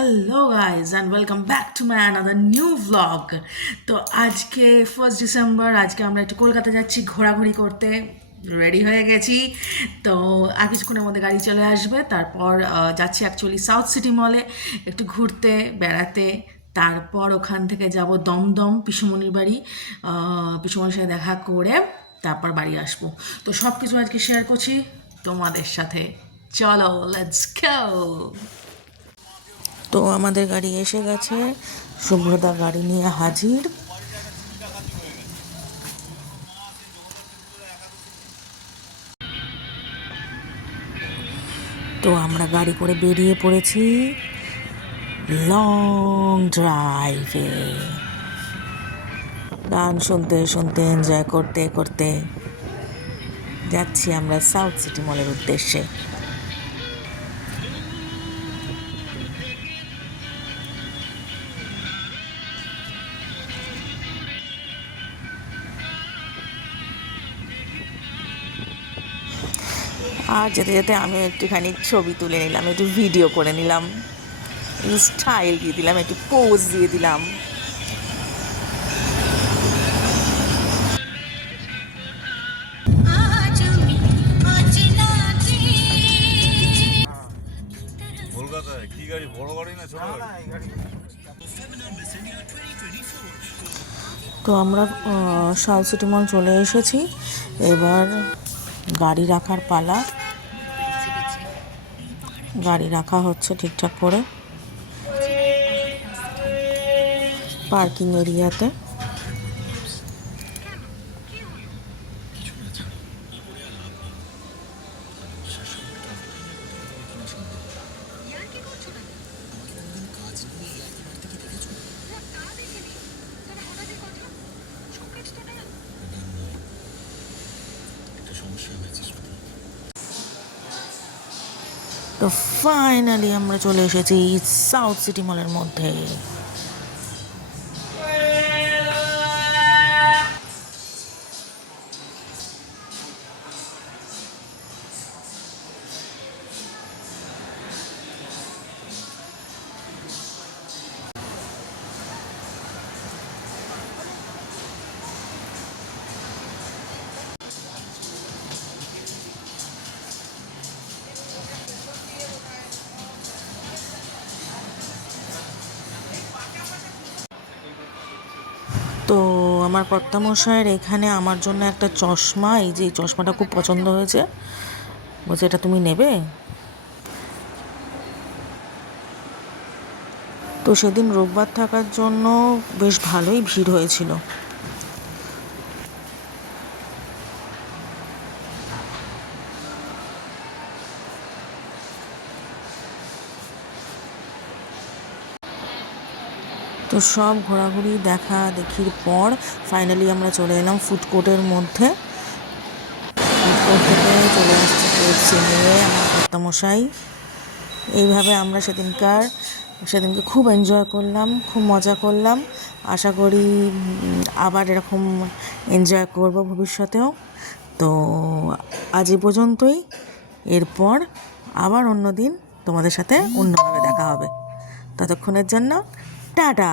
Hello guys and welcome back to my another new vlog. তো আজকে 1 December, আজকে আমরা একটু কলকাতা যাচ্ছি ঘোরাঘুরি করতে। রেডি হয়ে গেছি। তো আর কিছুক্ষণের মধ্যে গাড়ি চলে আসবে। তারপর যাচ্ছি অ্যাকচুয়ালি সাউথ সিটি মলে একটু ঘুরতে বেড়াতে। তারপর ওখান থেকে যাব দমদম পিসুমণির বাড়ি, পিসুমণির সাথে দেখা করে তারপর বাড়ি আসবো। তো সব কিছু আজকে শেয়ার করছি তোমাদের সাথে। চলো লেটস গো। তো আমাদের গাড়ি এসে গেছে, শুভ্রদা গাড়ি নিয়ে হাজির। তো আমরা গাড়ি করে বেরিয়ে পড়েছি লং ড্রাইভে, গান শুনতে শুনতে এনজয় করতে করতে যাচ্ছি আমরা সাউথ সিটি মলের উদ্দেশ্যে। আর যেতে যেতে আমি একটুখানি ছবি তুলে নিলাম, একটু ভিডিও করে নিলাম, স্টাইল দিয়ে দিলাম, একটু পোজ দিয়ে দিলাম। তো আমরা সাউথ সিটি মল চলে এসেছি। এবার গাড়ি রাখার পালা। গাড়ি রাখা হচ্ছে ঠিকঠাক করে পার্কিং এরিয়াতে। তো ফাইনালি আমরা চলে এসেছি সাউথ সিটি মলের মধ্যে। তো আমার কর্তামশায়ের এখানে আমার জন্য একটা চশমা, এই যে চশমাটা খুব পছন্দ হয়েছে, বলছে এটা তুমি নেবে। তো সেদিন রোববার থাকার জন্য বেশ ভালোই ভিড় হয়েছিল। তো সব ঘোরাঘুরি দেখা দেখির পর ফাইনালি আমরা চলে এলাম ফুড কোর্টের মধ্যে। ফুড কোর্ট থেকে চলে আসছে কেএফসি নিয়ে আমার কর্তামশাই। এইভাবে আমরা সেদিনকে খুব এনজয় করলাম, খুব মজা করলাম। আশা করি আবার এরকম এনজয় করব ভবিষ্যতেও। তো আজ এ পর্যন্তই। এরপর আবার অন্য দিন তোমাদের সাথে অন্যভাবে দেখা হবে। ততক্ষণের জন্য টাটা।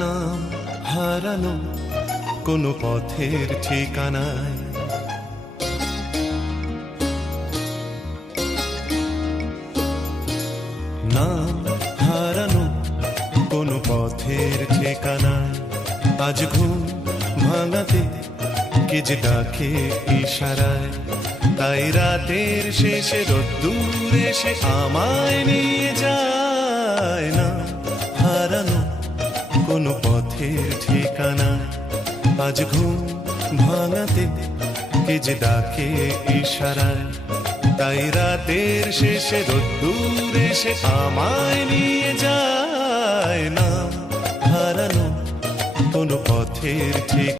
নাম হারানো কোনো পথের ঠিকানায়, নাম হারানো কোনো পথের ঠিকানায়, আজ ঘুম ভাঙাতে কে যে ডাকে ইশারায়, তাই রাতের শেষে রোদ্দুর এসে আমায় নিয়ে যায়। না হারানো কোনো পথের ঠিকানা, আজ ঘুম ভাঙাতে কে যে ডাকে ইশারায়, তাই রাতের শেষে রোদ্দুর এসে আমায় নিয়ে যায়। না হারানো কোনো পথের ঠিকানা।